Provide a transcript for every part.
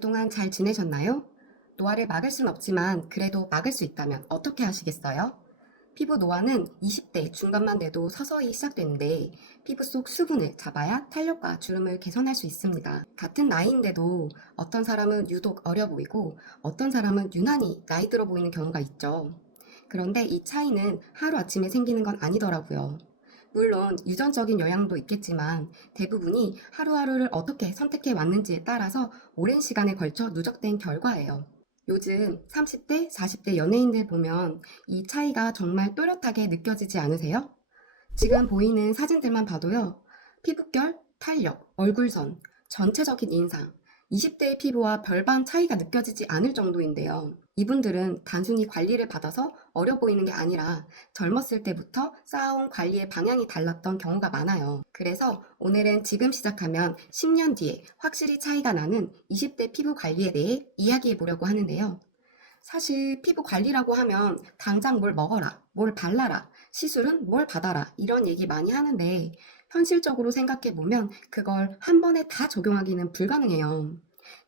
그동안 잘 지내셨나요? 노화를 막을 순 없지만 그래도 막을 수 있다면 어떻게 하시겠어요? 피부 노화는 20대 중반만 돼도 서서히 시작되는데 피부 속 수분을 잡아야 탄력과 주름을 개선할 수 있습니다. 같은 나이인데도 어떤 사람은 유독 어려 보이고 어떤 사람은 유난히 나이 들어 보이는 경우가 있죠. 그런데 이 차이는 하루아침에 생기는 건 아니더라고요. 물론 유전적인 영향도 있겠지만 대부분이 하루하루를 어떻게 선택해 왔는지에 따라서 오랜 시간에 걸쳐 누적된 결과예요. 요즘 30대, 40대 연예인들 보면 이 차이가 정말 또렷하게 느껴지지 않으세요? 지금 보이는 사진들만 봐도요. 피부결, 탄력, 얼굴선, 전체적인 인상, 20대의 피부와 별반 차이가 느껴지지 않을 정도인데요. 이분들은 단순히 관리를 받아서 어려 보이는 게 아니라 젊었을 때부터 쌓아온 관리의 방향이 달랐던 경우가 많아요. 그래서 오늘은 지금 시작하면 10년 뒤에 확실히 차이가 나는 20대 피부 관리에 대해 이야기해 보려고 하는데요. 사실 피부 관리라고 하면 당장 뭘 먹어라, 뭘 발라라, 시술은 뭘 받아라 이런 얘기 많이 하는데 현실적으로 생각해 보면 그걸 한 번에 다 적용하기는 불가능해요.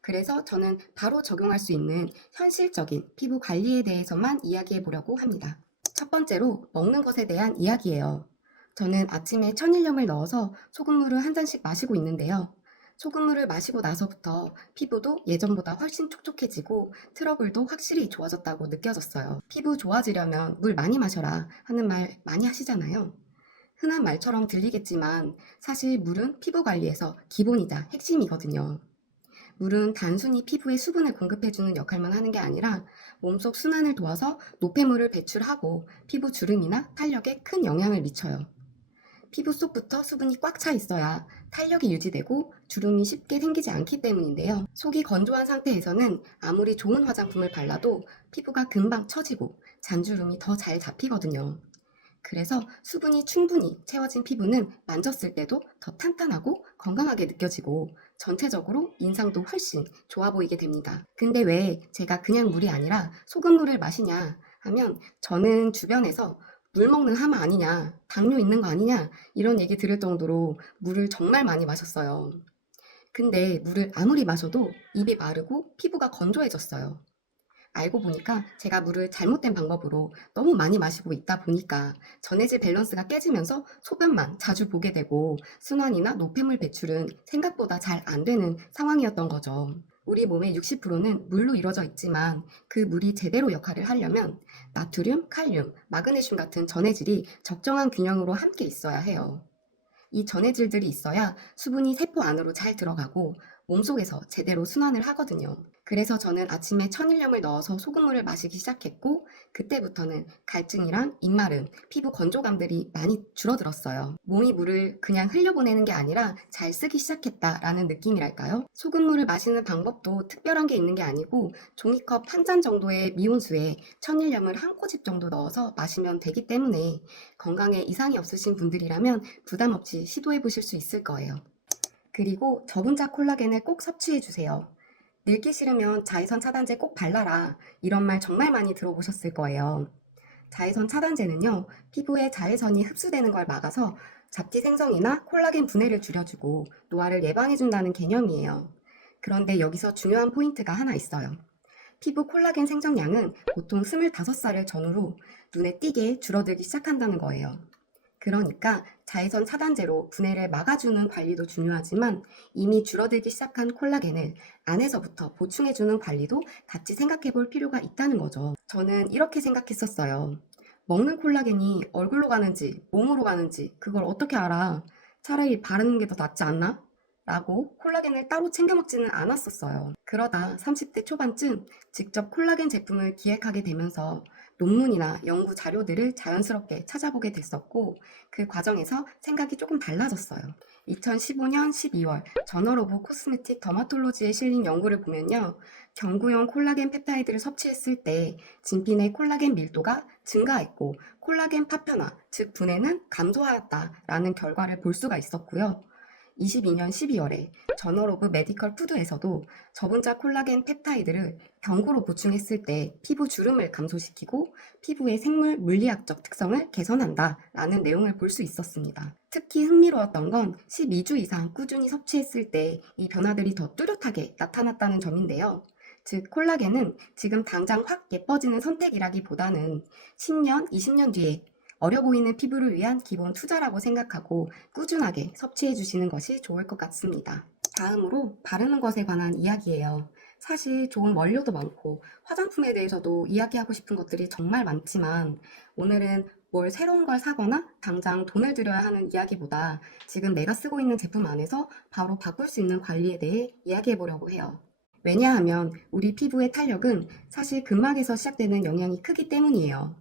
그래서 저는 바로 적용할 수 있는 현실적인 피부 관리에 대해서만 이야기해 보려고 합니다. 첫 번째로 먹는 것에 대한 이야기예요. 저는 아침에 천일염을 넣어서 소금물을 한 잔씩 마시고 있는데요. 소금물을 마시고 나서부터 피부도 예전보다 훨씬 촉촉해지고 트러블도 확실히 좋아졌다고 느껴졌어요. 피부 좋아지려면 물 많이 마셔라 하는 말 많이 하시잖아요. 흔한 말처럼 들리겠지만 사실 물은 피부 관리에서 기본이자 핵심이거든요. 물은 단순히 피부에 수분을 공급해주는 역할만 하는 게 아니라 몸속 순환을 도와서 노폐물을 배출하고 피부 주름이나 탄력에 큰 영향을 미쳐요. 피부 속부터 수분이 꽉 차 있어야 탄력이 유지되고 주름이 쉽게 생기지 않기 때문인데요. 속이 건조한 상태에서는 아무리 좋은 화장품을 발라도 피부가 금방 처지고 잔주름이 더 잘 잡히거든요. 그래서 수분이 충분히 채워진 피부는 만졌을 때도 더 탄탄하고 건강하게 느껴지고 전체적으로 인상도 훨씬 좋아 보이게 됩니다. 근데 왜 제가 그냥 물이 아니라 소금물을 마시냐 하면 저는 주변에서 물 먹는 하마 아니냐, 당뇨 있는 거 아니냐 이런 얘기 들을 정도로 물을 정말 많이 마셨어요. 근데 물을 아무리 마셔도 입이 마르고 피부가 건조해졌어요. 알고 보니까 제가 물을 잘못된 방법으로 너무 많이 마시고 있다 보니까 전해질 밸런스가 깨지면서 소변만 자주 보게 되고 순환이나 노폐물 배출은 생각보다 잘 안 되는 상황이었던 거죠. 우리 몸의 60%는 물로 이루어져 있지만 그 물이 제대로 역할을 하려면 나트륨, 칼륨, 마그네슘 같은 전해질이 적정한 균형으로 함께 있어야 해요. 이 전해질들이 있어야 수분이 세포 안으로 잘 들어가고 몸속에서 제대로 순환을 하거든요. 그래서 저는 아침에 천일염을 넣어서 소금물을 마시기 시작했고 그때부터는 갈증이랑 입마름, 피부 건조감들이 많이 줄어들었어요. 몸이 물을 그냥 흘려보내는 게 아니라 잘 쓰기 시작했다라는 느낌이랄까요? 소금물을 마시는 방법도 특별한 게 있는 게 아니고 종이컵 한 잔 정도의 미온수에 천일염을 한 꼬집 정도 넣어서 마시면 되기 때문에 건강에 이상이 없으신 분들이라면 부담 없이 시도해 보실 수 있을 거예요. 그리고 저분자 콜라겐을 꼭 섭취해 주세요. 늙기 싫으면 자외선 차단제 꼭 발라라. 이런 말 정말 많이 들어보셨을 거예요. 자외선 차단제는요, 피부에 자외선이 흡수되는 걸 막아서 잡티 생성이나 콜라겐 분해를 줄여주고 노화를 예방해준다는 개념이에요. 그런데 여기서 중요한 포인트가 하나 있어요. 피부 콜라겐 생성량은 보통 25살을 전후로 눈에 띄게 줄어들기 시작한다는 거예요. 그러니까 자외선 차단제로 분해를 막아주는 관리도 중요하지만 이미 줄어들기 시작한 콜라겐을 안에서부터 보충해주는 관리도 같이 생각해 볼 필요가 있다는 거죠. 저는 이렇게 생각했었어요. 먹는 콜라겐이 얼굴로 가는지 몸으로 가는지 그걸 어떻게 알아? 차라리 바르는 게 더 낫지 않나? 라고 콜라겐을 따로 챙겨 먹지는 않았었어요. 그러다 30대 초반쯤 직접 콜라겐 제품을 기획하게 되면서 논문이나 연구 자료들을 자연스럽게 찾아보게 됐었고 그 과정에서 생각이 조금 달라졌어요. 2015년 12월 저널 오브 코스메틱 더마톨로지에 실린 연구를 보면요. 경구용 콜라겐 펩타이드를 섭취했을 때 진피 내 콜라겐 밀도가 증가했고 콜라겐 파편화, 즉 분해는 감소하였다라는 결과를 볼 수가 있었고요. 22년 12월에 저널 오브 메디컬 푸드에서도 저분자 콜라겐 펩타이드를 경구로 보충했을 때 피부 주름을 감소시키고 피부의 생물 물리학적 특성을 개선한다라는 내용을 볼 수 있었습니다. 특히 흥미로웠던 건 12주 이상 꾸준히 섭취했을 때 이 변화들이 더 뚜렷하게 나타났다는 점인데요. 즉, 콜라겐은 지금 당장 확 예뻐지는 선택이라기보다는 10년, 20년 뒤에 어려 보이는 피부를 위한 기본 투자라고 생각하고 꾸준하게 섭취해 주시는 것이 좋을 것 같습니다. 다음으로 바르는 것에 관한 이야기예요. 사실 좋은 원료도 많고 화장품에 대해서도 이야기하고 싶은 것들이 정말 많지만 오늘은 뭘 새로운 걸 사거나 당장 돈을 들여야 하는 이야기보다 지금 내가 쓰고 있는 제품 안에서 바로 바꿀 수 있는 관리에 대해 이야기해 보려고 해요. 왜냐하면 우리 피부의 탄력은 사실 근막에서 시작되는 영향이 크기 때문이에요.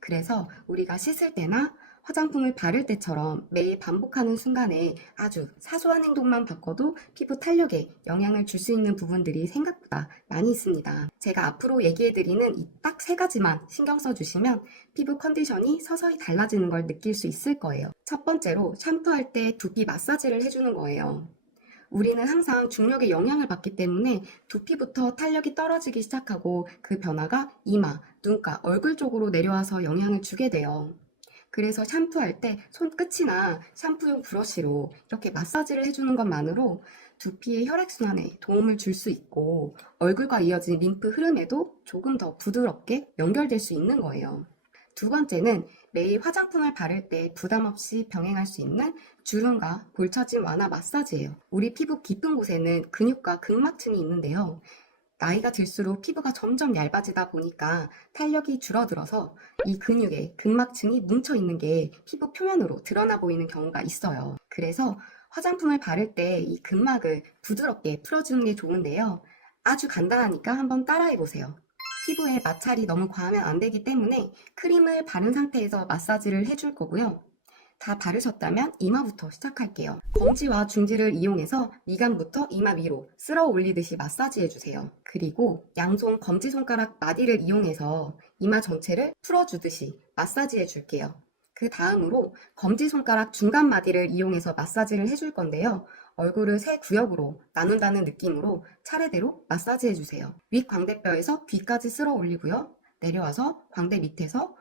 그래서 우리가 씻을 때나 화장품을 바를 때처럼 매일 반복하는 순간에 아주 사소한 행동만 바꿔도 피부 탄력에 영향을 줄 수 있는 부분들이 생각보다 많이 있습니다. 제가 앞으로 얘기해드리는 이 딱 3가지만 신경 써주시면 피부 컨디션이 서서히 달라지는 걸 느낄 수 있을 거예요. 첫 번째로 샴푸할 때 두피 마사지를 해주는 거예요. 우리는 항상 중력의 영향을 받기 때문에 두피부터 탄력이 떨어지기 시작하고 그 변화가 이마, 눈가, 얼굴 쪽으로 내려와서 영향을 주게 돼요. 그래서 샴푸할 때 손끝이나 샴푸용 브러쉬로 이렇게 마사지를 해주는 것만으로 두피의 혈액순환에 도움을 줄 수 있고 얼굴과 이어진 림프 흐름에도 조금 더 부드럽게 연결될 수 있는 거예요. 두 번째는 매일 화장품을 바를 때 부담 없이 병행할 수 있는 주름과 골처짐 완화 마사지예요. 우리 피부 깊은 곳에는 근육과 근막층이 있는데요. 나이가 들수록 피부가 점점 얇아지다 보니까 탄력이 줄어들어서 이 근육에 근막층이 뭉쳐 있는 게 피부 표면으로 드러나 보이는 경우가 있어요. 그래서 화장품을 바를 때 이 근막을 부드럽게 풀어주는 게 좋은데요. 아주 간단하니까 한번 따라해 보세요. 피부에 마찰이 너무 과하면 안 되기 때문에 크림을 바른 상태에서 마사지를 해줄 거고요. 다 바르셨다면 이마부터 시작할게요. 검지와 중지를 이용해서 미간부터 이마 위로 쓸어 올리듯이 마사지 해주세요. 그리고 양손 검지손가락 마디를 이용해서 이마 전체를 풀어주듯이 마사지 해줄게요. 그 다음으로 검지손가락 중간 마디를 이용해서 마사지를 해줄 건데요. 얼굴을 세 구역으로 나눈다는 느낌으로 차례대로 마사지 해주세요. 윗광대뼈에서 귀까지 쓸어 올리고요. 내려와서 광대 밑에서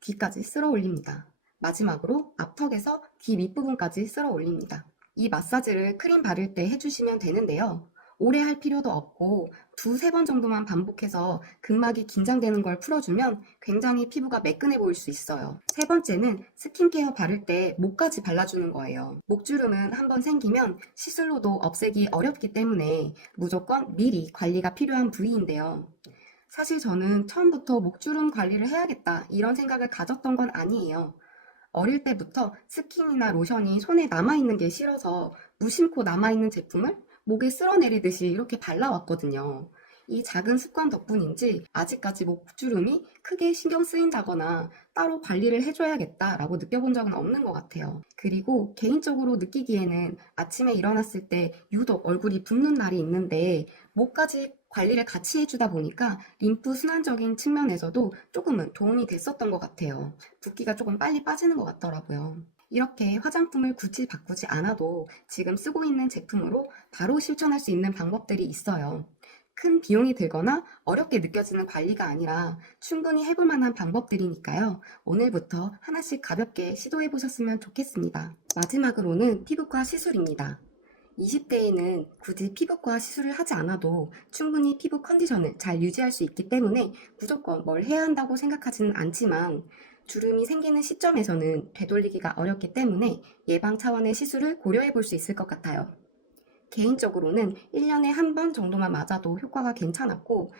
귀까지 쓸어 올립니다. 마지막으로 앞턱에서 귀 밑부분까지 쓸어 올립니다. 이 마사지를 크림 바를 때 해주시면 되는데요. 오래 할 필요도 없고 2-3번 정도만 반복해서 근막이 긴장되는 걸 풀어주면 굉장히 피부가 매끈해 보일 수 있어요. 세 번째는 스킨케어 바를 때 목까지 발라주는 거예요. 목주름은 한번 생기면 시술로도 없애기 어렵기 때문에 무조건 미리 관리가 필요한 부위인데요. 사실 저는 처음부터 목주름 관리를 해야겠다 이런 생각을 가졌던 건 아니에요. 어릴 때부터 스킨이나 로션이 손에 남아있는 게 싫어서 무심코 남아있는 제품을 목에 쓸어내리듯이 이렇게 발라왔거든요. 이 작은 습관 덕분인지 아직까지 목주름이 크게 신경 쓰인다거나 따로 관리를 해줘야겠다라고 느껴본 적은 없는 것 같아요. 그리고 개인적으로 느끼기에는 아침에 일어났을 때 유독 얼굴이 붓는 날이 있는데 목까지 관리를 같이 해주다 보니까 림프 순환적인 측면에서도 조금은 도움이 됐었던 것 같아요. 붓기가 조금 빨리 빠지는 것 같더라고요. 이렇게 화장품을 굳이 바꾸지 않아도 지금 쓰고 있는 제품으로 바로 실천할 수 있는 방법들이 있어요. 큰 비용이 들거나 어렵게 느껴지는 관리가 아니라 충분히 해볼 만한 방법들이니까요. 오늘부터 하나씩 가볍게 시도해 보셨으면 좋겠습니다. 마지막으로는 피부과 시술입니다. 20대에는 굳이 피부과 시술을 하지 않아도 충분히 피부 컨디션을 잘 유지할 수 있기 때문에 무조건 뭘 해야 한다고 생각하지는 않지만 주름이 생기는 시점에서는 되돌리기가 어렵기 때문에 예방 차원의 시술을 고려해 볼 수 있을 것 같아요. 개인적으로는 1년에 한 번 정도만 맞아도 효과가 괜찮았고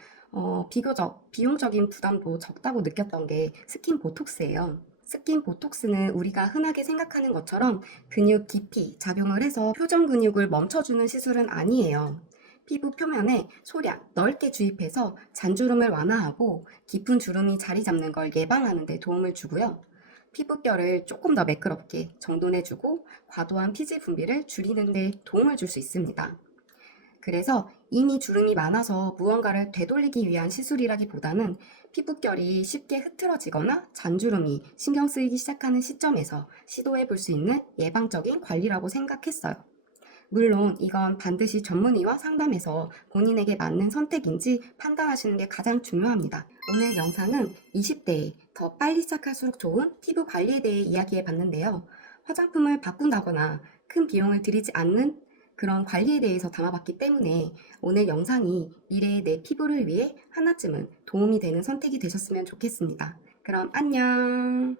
비교적 비용적인 부담도 적다고 느꼈던 게 스킨 보톡스예요. 스킨 보톡스는 우리가 흔하게 생각하는 것처럼 근육 깊이 작용을 해서 표정 근육을 멈춰주는 시술은 아니에요. 피부 표면에 소량 넓게 주입해서 잔주름을 완화하고 깊은 주름이 자리 잡는 걸 예방하는 데 도움을 주고요. 피부결을 조금 더 매끄럽게 정돈해주고 과도한 피지 분비를 줄이는 데 도움을 줄 수 있습니다. 그래서 이미 주름이 많아서 무언가를 되돌리기 위한 시술이라기보다는 피부결이 쉽게 흐트러지거나 잔주름이 신경 쓰이기 시작하는 시점에서 시도해 볼 수 있는 예방적인 관리라고 생각했어요. 물론 이건 반드시 전문의와 상담해서 본인에게 맞는 선택인지 판단하시는 게 가장 중요합니다. 오늘 영상은 20대에 더 빨리 시작할수록 좋은 피부 관리에 대해 이야기해 봤는데요. 화장품을 바꾼다거나 큰 비용을 들이지 않는 그런 관리에 대해서 담아봤기 때문에 오늘 영상이 미래의 내 피부를 위해 하나쯤은 도움이 되는 선택이 되셨으면 좋겠습니다. 그럼 안녕!